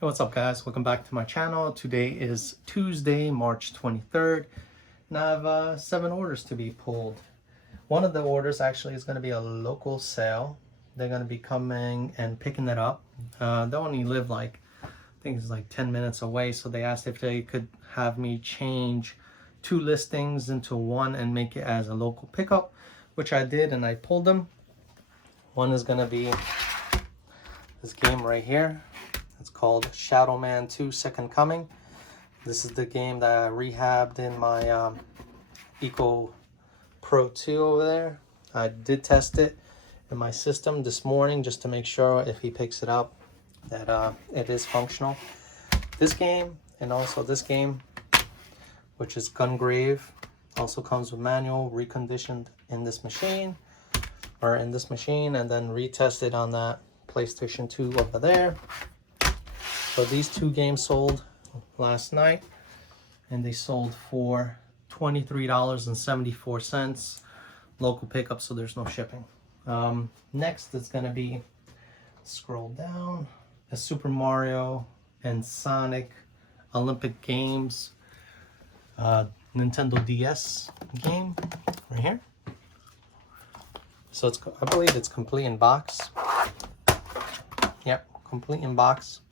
Hey, what's up guys? Welcome back to my channel. Today is Tuesday, March 23rd, and I have 7 orders to be pulled. One of the orders actually is going to be a local sale. They're going to be coming and picking it up. They only live I think it's 10 minutes away, so they asked if they could have me change 2 listings into one and make it as a local pickup, which I did, and I pulled them. One is going to be this game right here. It's called Shadow Man 2 Second Coming. This is the game that I rehabbed in my Eco Pro 2 over there. I did test it in my system this morning just to make sure if he picks it up that it is functional. This game and also this game, which is Gungrave, also comes with manual, reconditioned in this machine, and then retested on that PlayStation 2 over there. So these 2 games sold last night, and they sold for $23.74 local pickup, so there's no shipping. Next is going to be, scroll down, a Super Mario and Sonic Olympic Games Nintendo DS game right here. So I believe it's complete in box. Yep, complete in box.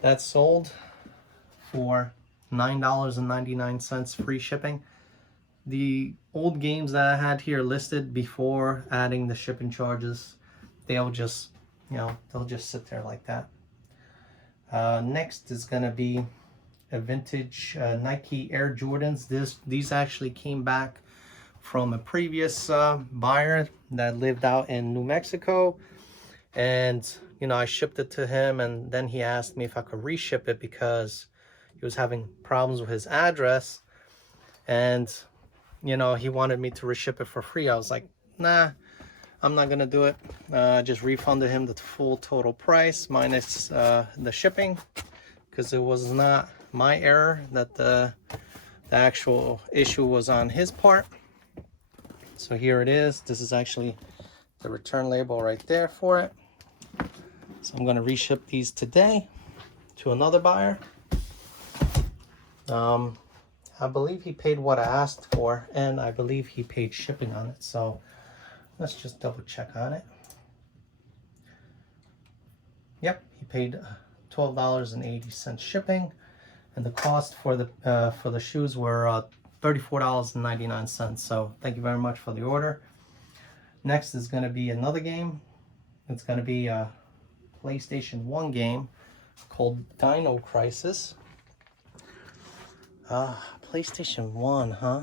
That's sold for $9.99 free shipping. The old games that I had here listed before adding the shipping charges, they'll just sit there like that. Next is going to be a vintage Nike Air Jordans. These actually came back from a previous buyer that lived out in New Mexico, and I shipped it to him, and then he asked me if I could reship it because he was having problems with his address, and he wanted me to reship it for free. I was like, nah, I'm not gonna do it. I just refunded him the full total price minus the shipping, because it was not my error, that the actual issue was on his part. So here it is. This is actually the return label right there for it. So I'm going to reship these today to another buyer. I believe he paid what I asked for, and I believe he paid shipping on it. So let's just double check on it. Yep, he paid $12.80 shipping, and the cost for the shoes were $34.99. So thank you very much for the order. Next is going to be another game. It's going to be a PlayStation 1 game called Dino Crisis. PlayStation 1, huh?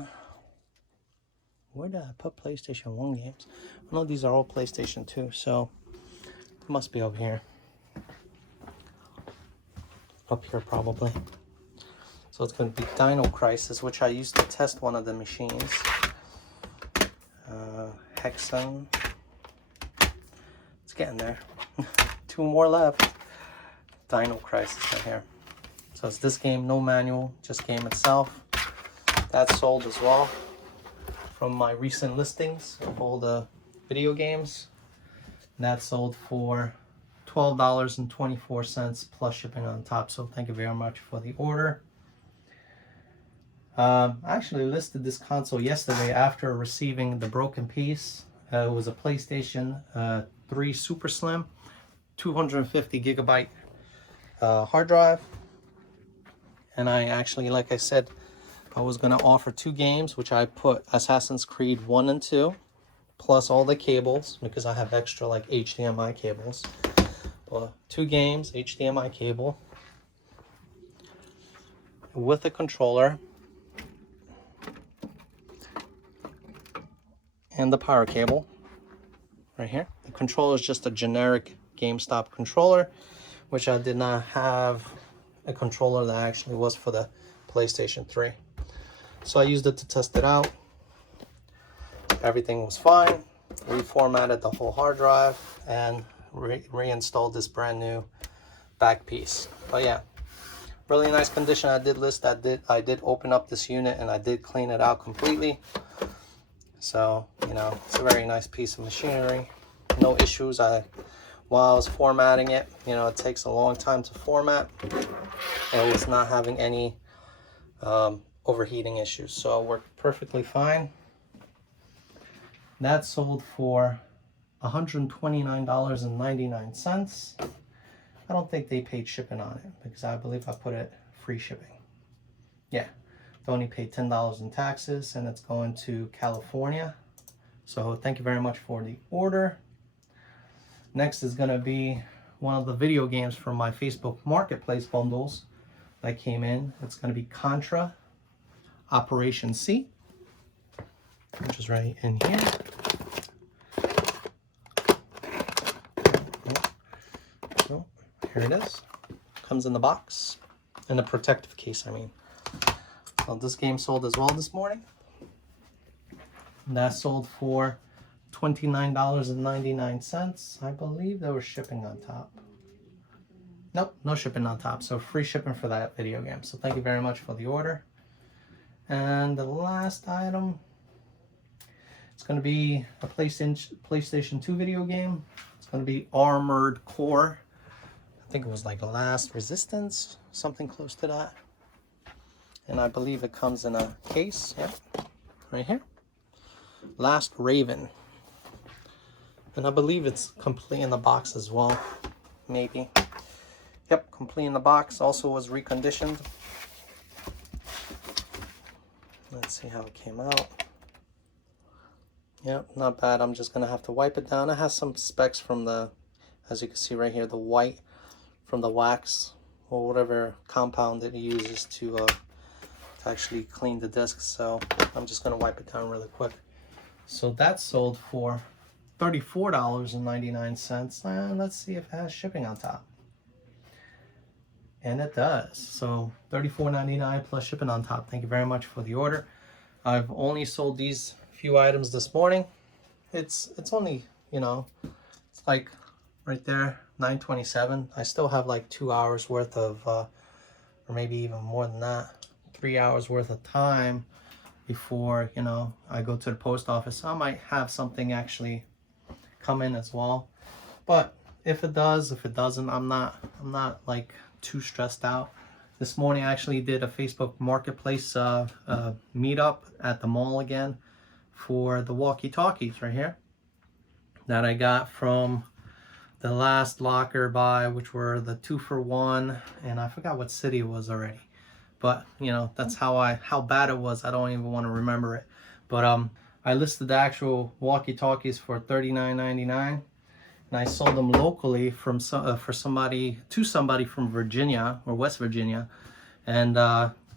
Where did I put PlayStation 1 games? I know these are all PlayStation 2, so it must be over here. Up here probably. So it's going to be Dino Crisis, which I used to test one of the machines. Hexon. It's getting there. 2 more left. Dino Crisis right here. So it's this game, no manual, just game itself. That's sold as well from my recent listings of all the video games. That sold for $12.24 plus shipping on top. So thank you very much for the order. I actually listed this console yesterday after receiving the broken piece. It was a PlayStation 3 Super Slim, 250 gigabyte hard drive. And I actually, like I said, I was going to offer 2 games, which I put Assassin's Creed 1 and 2, plus all the cables, because I have extra HDMI cables. Well, 2 games, HDMI cable, with a controller, and the power cable right here. The controller is just a generic GameStop controller, which I did not have a controller that actually was for the PlayStation 3. So I used it to test it out. Everything was fine. Reformatted the whole hard drive and reinstalled this brand new back piece. But yeah, really nice condition. I did list that I did open up this unit and I did clean it out completely. So it's a very nice piece of machinery. No issues. I while I was formatting it. You know, it takes a long time to format. It was not having any overheating issues, so it worked perfectly fine. That sold for $129.99. I don't think they paid shipping on it because I believe I put it free shipping. Yeah, they only paid $10 in taxes, and it's going to California. So thank you very much for the order. Next is going to be one of the video games from my Facebook Marketplace bundles that came in. It's going to be Contra Operation C, which is right in here. So here it is. Comes in the box, in a protective case, I mean. Well, this game sold as well this morning. And that sold for $29.99. I believe there was shipping on top. Nope, no shipping on top. So free shipping for that video game. So thank you very much for the order. And the last item, it's going to be a PlayStation 2 video game. It's going to be Armored Core. I think it was like Last Resistance, something close to that. And I believe it comes in a case, yeah, right here. Last Raven. And I believe it's complete in the box as well, maybe. Yep, complete in the box. Also was reconditioned. Let's see how it came out. Yep, not bad. I'm just going to have to wipe it down. It has some specs from the, as you can see right here, the white from the wax or whatever compound it uses to actually clean the disc. So I'm just going to wipe it down really quick. So that sold for $34.99. And let's see if it has shipping on top. And it does. So $34.99 plus shipping on top. Thank you very much for the order. I've only sold these few items this morning. It's only, you know, it's like right there, 9:27. I still have like 2 hours worth of, or maybe even more than that, 3 hours worth of time before, you know, I go to the post office. I might have something actually come in as well. But if it does, if it doesn't, I'm not like too stressed out. This morning I actually did a Facebook Marketplace meetup at the mall again for the walkie-talkies right here that I got from the last locker buy, which were the 2-for-1, and I forgot what city it was already. But you know, that's how bad it was. I don't even want to remember it. But I listed the actual walkie-talkies for $39.99. And I sold them locally from for somebody from Virginia or West Virginia, and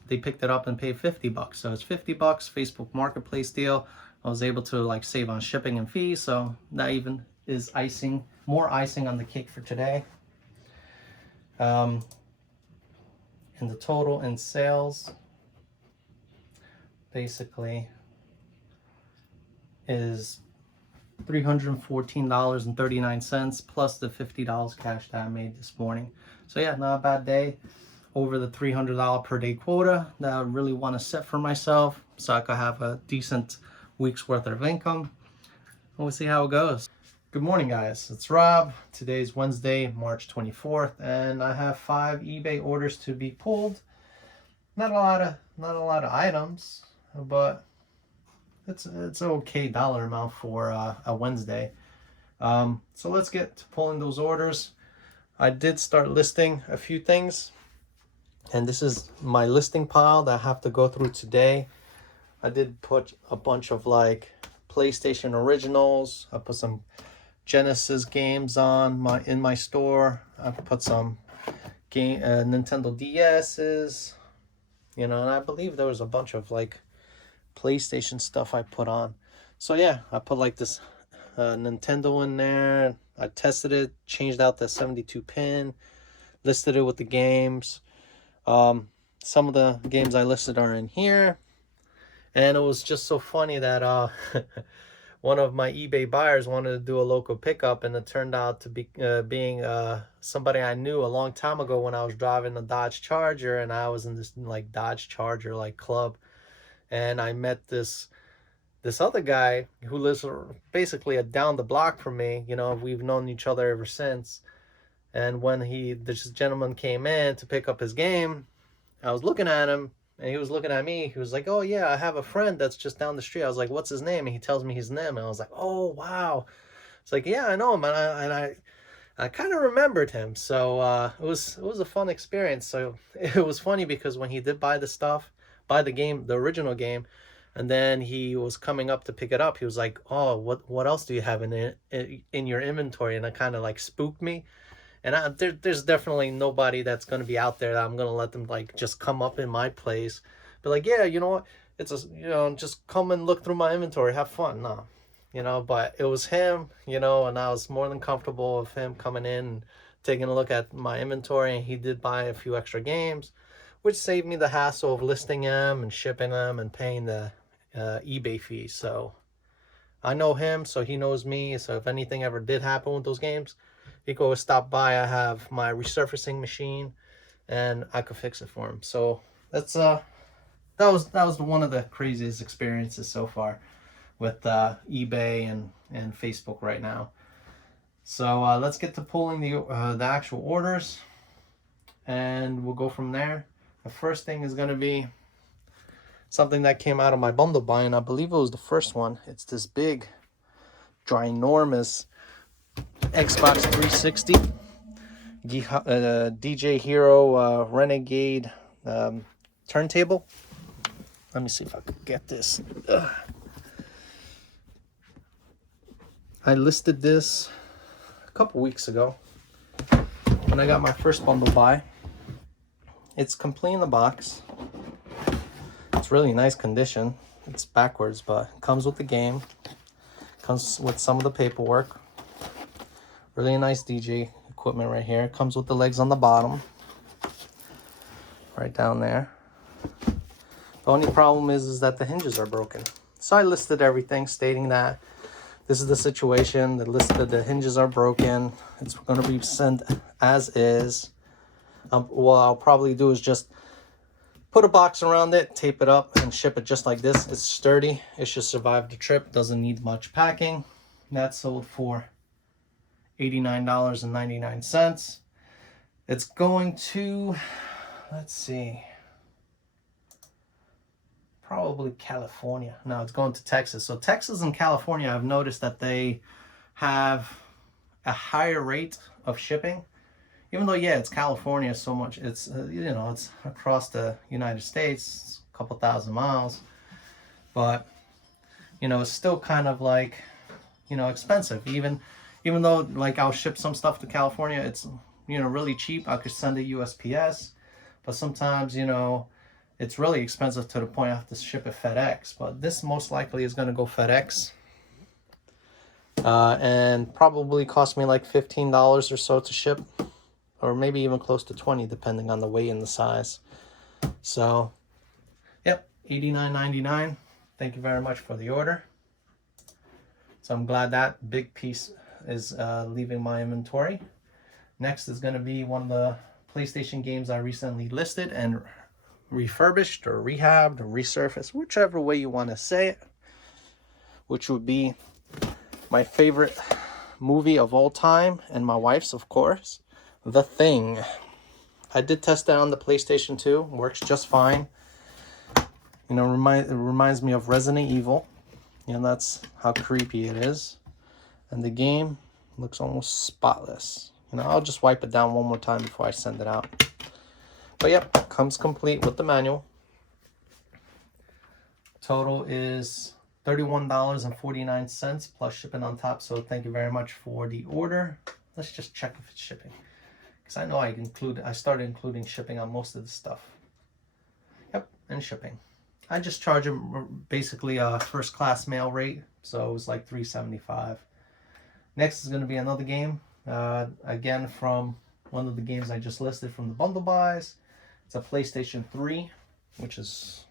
they picked it up and paid $50. So it's $50 Facebook Marketplace deal. I was able to like save on shipping and fees, so that even is more icing on the cake for today. And the total in sales basically is $314.39 plus the $50 cash that I made this morning. So yeah, not a bad day. Over the $300 per day quota that I really want to set for myself so I could have a decent week's worth of income. And we'll see how it goes. Good morning, guys. It's Rob. Today's Wednesday, March 24th, and I have 5 eBay orders to be pulled. Not a lot of items, but it's an okay dollar amount for a Wednesday. So let's get to pulling those orders. I did start listing a few things, and this is my listing pile that I have to go through today. I did put a bunch of like PlayStation originals. I put some Genesis games in my store. I put some Nintendo DS's, you know, and I believe there was a bunch of like PlayStation stuff I put on. So yeah, I put like this Nintendo in there. I tested it, changed out the 72 pin, listed it with the games. Some of the games I listed are in here. And it was just so funny that one of my eBay buyers wanted to do a local pickup, and it turned out to be being somebody I knew a long time ago when I was driving a Dodge Charger, and I was in this like Dodge Charger like club, and I met this this other guy who lives basically down the block from me, you know, we've known each other ever since. And when this gentleman came in to pick up his game, I was looking at him and he was looking at me. He was like, "Oh yeah, I have a friend that's just down the street." I was like, "What's his name?" And he tells me his name, and I was like, "Oh wow." It's like, "Yeah, I know him," and I kind of remembered him. So it was a fun experience. So it was funny because when he did buy the stuff, buy the game, the original game, and then he was coming up to pick it up, he was like, "Oh, what else do you have in your inventory?" And it kind of like spooked me. And there's definitely nobody that's going to be out there that I'm going to let them like just come up in my place. But like, yeah, you know what? Just come and look through my inventory, have fun. No, but it was him, and I was more than comfortable with him coming in and taking a look at my inventory. And he did buy a few extra games, which saved me the hassle of listing them and shipping them and paying the eBay fee. So I know him, so he knows me. So if anything ever did happen with those games, he could always stop by. I have my resurfacing machine, and I could fix it for him. So that was one of the craziest experiences so far with eBay and Facebook right now. So let's get to pulling the actual orders, and we'll go from there. The first thing is going to be something that came out of my bundle buy, and I believe it was the first one. It's this big, ginormous Xbox 360 DJ Hero Renegade turntable. Let me see if I can get this. I listed this a couple weeks ago when I got my first bundle buy. It's complete in the box. It's really nice condition. It's backwards, but it comes with the game. Comes with some of the paperwork. Really nice DJ equipment right here. It comes with the legs on the bottom. Right down there. The only problem is that the hinges are broken. So I listed everything stating that this is the situation. The hinges are broken. It's going to be sent as is. What I'll probably do is just put a box around it, tape it up, and ship it just like this. It's sturdy. It should survive the trip. Doesn't need much packing. That sold for $89.99. It's going to, let's see, probably California. No, it's going to Texas. So Texas and California, I've noticed that they have a higher rate of shipping. Even though, yeah, it's California so much. It's, it's across the United States, a couple thousand miles. But, it's still kind of like, expensive. Even though, like, I'll ship some stuff to California, it's, really cheap. I could send it USPS. But sometimes, it's really expensive to the point I have to ship it FedEx. But this most likely is going to go FedEx. And probably cost me like $15 or so to ship. Or maybe even close to 20, depending on the weight and the size. So, yep, $89.99. Thank you very much for the order. So I'm glad that big piece is leaving my inventory. Next is going to be one of the PlayStation games I recently listed and refurbished or rehabbed or resurfaced, whichever way you want to say it, which would be my favorite movie of all time, and my wife's, of course, The Thing. I did test it on the PlayStation 2. Works just fine. It reminds me of Resident Evil. That's how creepy it is. And the game looks almost spotless. I'll just wipe it down one more time before I send it out. But yep, comes complete with the manual. Total is $31.49 plus shipping on top. So thank you very much for the order. Let's just check if it's shipping, because I know I started including shipping on most of the stuff. Yep, and shipping. I just charge them basically a first class mail rate, so it was like $3.75. Next is going to be another game, again from one of the games I just listed from the bundle buys. It's a PlayStation 3, which is,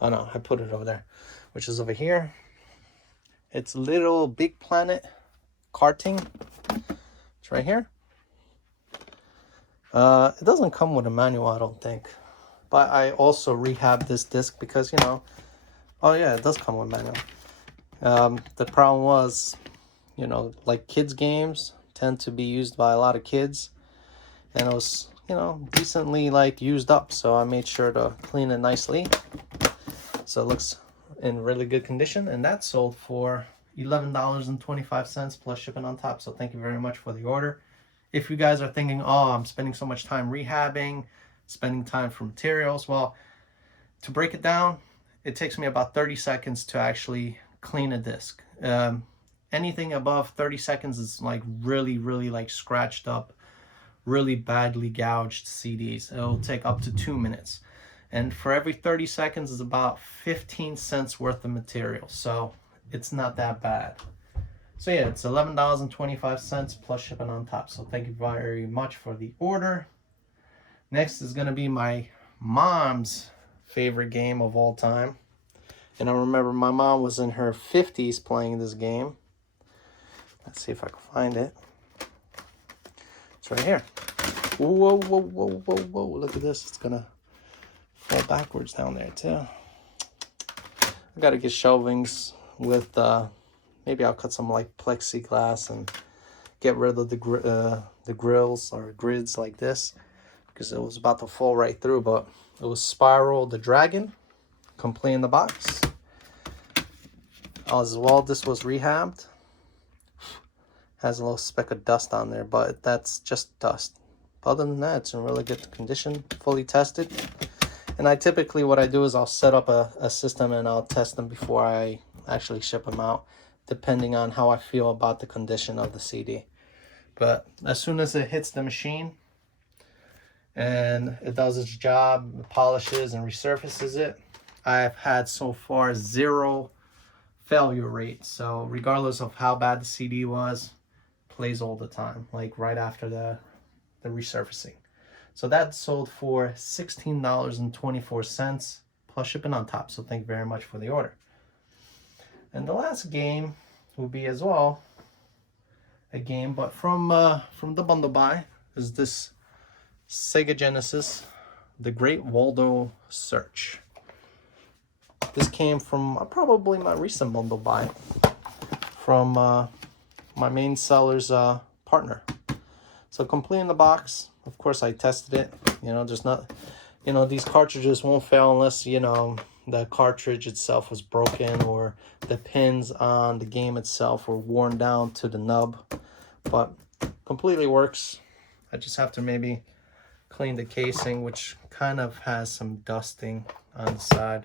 oh no, I put it over there, which is over here. It's Little Big Planet Karting. It's right here. It doesn't come with a manual, I don't think. But I also rehabbed this disc because, Oh yeah, it does come with manual. The problem was, you know, like kids games tend to be used by a lot of kids, and it was, you know, decently like used up, so I made sure to clean it nicely so it looks in really good condition. And that sold for $11.25 plus shipping on top. So thank you very much for the order. If you guys are thinking, oh, I'm spending so much time rehabbing, spending time for materials, well, to break it down, it takes me about 30 seconds to actually clean a disc. Anything above 30 seconds is like really like scratched up, really badly gouged CDs. It'll take up to 2 minutes. And for every 30 seconds is about 15 cents worth of material. So it's not that bad. So yeah, it's $11.25 plus shipping on top. So thank you very much for the order. Next is going to be my mom's favorite game of all time. And I remember my mom was in her 50s playing this game. Let's see if I can find it. It's right here. Whoa, whoa, whoa, whoa, whoa. Look at this. It's going to fall backwards down there, too. I got to get shelvings with, maybe I'll cut some, like, plexiglass and get rid of the grills or grids like this, because it was about to fall right through. But it was Spiral the Dragon, complete in the box. As well, this was rehabbed. Has a little speck of dust on there, but that's just dust. Other than that, it's in really good condition, fully tested. And I typically, what I do is I'll set up a system and I'll test them before I actually ship them out, depending on how I feel about the condition of the CD. But as soon as it hits the machine and it does its job, it polishes and resurfaces it, I've had so far 0 failure rate. So regardless of how bad the CD was, plays all the time, like right after the resurfacing. So that sold for $16.24 plus shipping on top. So thank you very much for the order. And the last game will be as well a game, but from the bundle buy, is this Sega Genesis, The Great Waldo Search. This came from probably my recent bundle buy from my main seller's partner. So complete in the box. Of course, I tested it. You know, there's not, you know, these cartridges won't fail unless, you know, the cartridge itself was broken or the pins on the game itself were worn down to the nub. But completely works. I just have to maybe clean the casing, which kind of has some dusting on the side.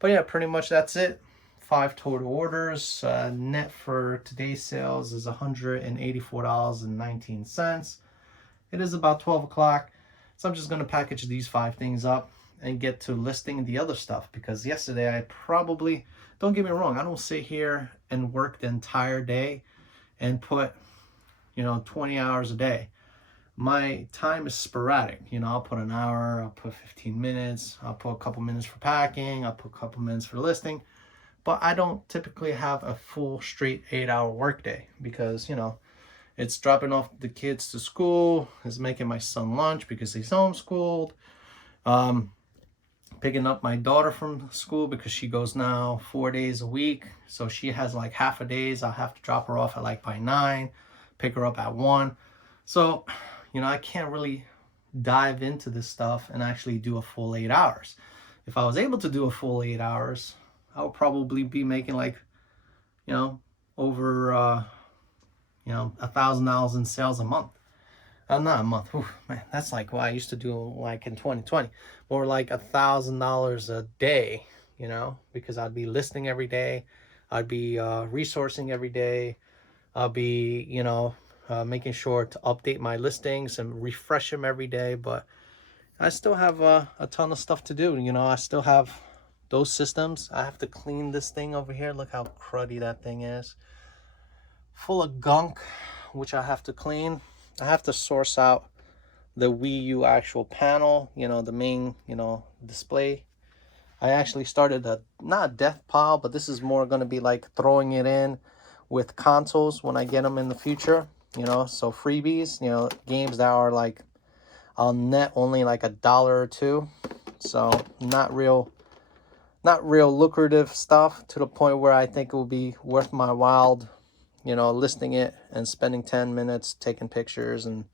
But yeah, pretty much that's it. 5 total orders. Net for today's sales is $184.19. It is about 12 o'clock. So I'm just going to package these 5 things up and get to listing the other stuff, because yesterday I probably, don't get me wrong, I don't sit here and work the entire day and put, you know, 20 hours a day. My time is sporadic. You know, I'll put an hour, I'll put 15 minutes, I'll put a couple minutes for packing, I'll put a couple minutes for listing. But I don't typically have a full straight 8-hour workday, because, you know, it's dropping off the kids to school, it's making my son lunch because he's homeschooled, picking up my daughter from school because she goes now 4 days a week. So she has like half a days. I'll have to drop her off at like by 9, pick her up at 1. So, you know, I can't really dive into this stuff and actually do a full 8 hours. If I was able to do a full 8 hours, I would probably be making like, you know, over, you know, $1,000 in sales a month. Not a month. Whew, man, that's like what I used to do like in 2020. More like $1,000 a day, you know, because I'd be listing every day. I'd be resourcing every day. I'll be, you know, making sure to update my listings and refresh them every day. But I still have a ton of stuff to do. You know, I still have those systems. I have to clean this thing over here. Look how cruddy that thing is. Full of gunk, which I have to clean. I have to source out the Wii U actual panel, you know, the main, you know, display. I actually started not a death pile, but this is more going to be like throwing it in with consoles when I get them in the future, you know, so freebies, you know, games that are like, I'll net only like $1 or $2. So not real not real lucrative stuff to the point where I think it will be worth my while, you know, listing it and spending 10 minutes taking pictures and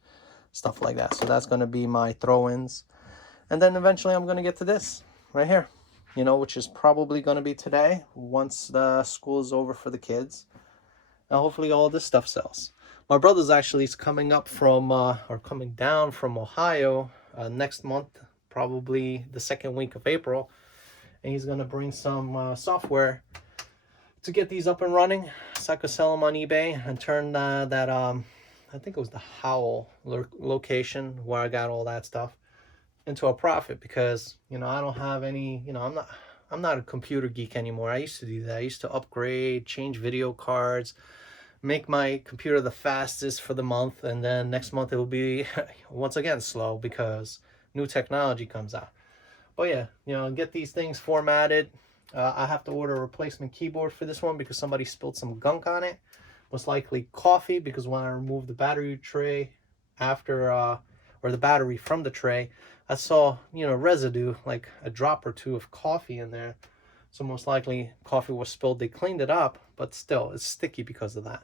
stuff like that. So that's going to be my throw-ins. And then eventually I'm going to get to this right here, you know, which is probably going to be today once the school is over for the kids. And hopefully all this stuff sells. My brother's actually coming up from, or coming down from Ohio next month, probably the second week of April. And he's going to bring some software to get these up and running so I could sell them on eBay and turn that, I think it was the Howell location where I got all that stuff, into a profit, because, you know, I don't have any, you know, I'm not a computer geek anymore. I used to do that. I used to upgrade, change video cards, make my computer the fastest for the month, and then next month it will be once again slow because new technology comes out. But yeah, you know, get these things formatted. I have to order a replacement keyboard for this one because somebody spilled some gunk on it. Most likely coffee, because when I removed the battery tray after, or the battery from the tray, I saw, you know, residue, like a drop or two of coffee in there. So most likely coffee was spilled. They cleaned it up, but still it's sticky because of that.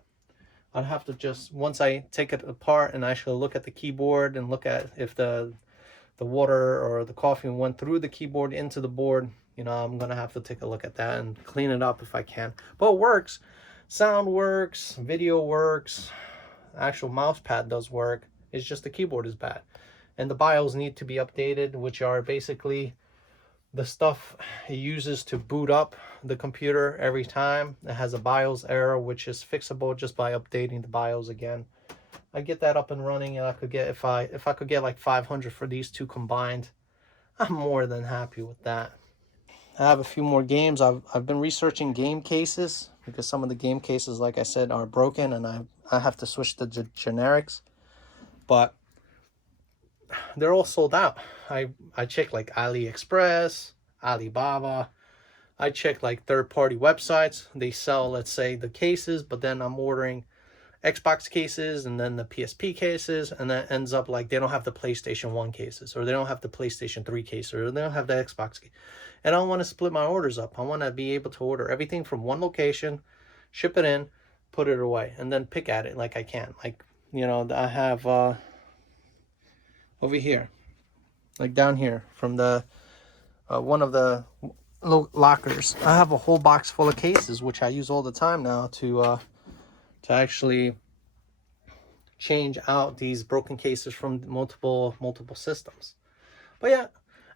I'd have to just, once I take it apart and actually look at the keyboard and look at if the water or the coffee went through the keyboard into the board, you know, I'm gonna have to take a look at that and clean it up if I can. But it works. Sound works, video works, actual mouse pad does work. It's just the keyboard is bad. And the BIOS need to be updated, which are basically the stuff it uses to boot up the computer every time. It has a BIOS error, which is fixable just by updating the BIOS again. I get that up and running, and I could get, if I could get like 500 for these two combined, I'm more than happy with that. I have a few more games. I've been researching game cases because some of the game cases, like I said, are broken, and I have to switch to generics. But they're all sold out. I check like AliExpress, Alibaba. I check like third-party websites. They sell, let's say, the cases, but then I'm ordering Xbox cases and then the PSP cases, and that ends up like they don't have the PlayStation 1 cases, or they don't have the PlayStation 3 case, or they don't have the Xbox case. And I don't want to split my orders up. I want to be able to order everything from one location, ship it in, put it away, and then pick at it like I can. Like, you know, I have over here, like down here from the one of the lockers, I have a whole box full of cases, which I use all the time now to actually change out these broken cases from multiple systems. But yeah,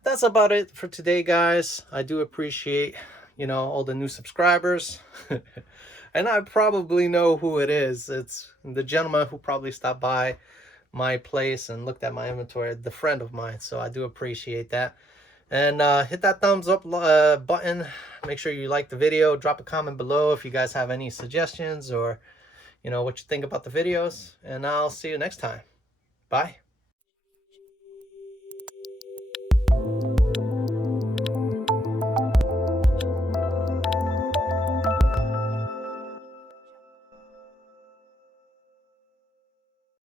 that's about it for today, guys. I do appreciate, you know, all the new subscribers. And I probably know who it is. It's the gentleman who probably stopped by my place and looked at my inventory, the friend of mine. So I do appreciate that. And hit that thumbs up button. Make sure you like the video. Drop a comment below if you guys have any suggestions, or, you know, what you think about the videos. And I'll see you next time. Bye.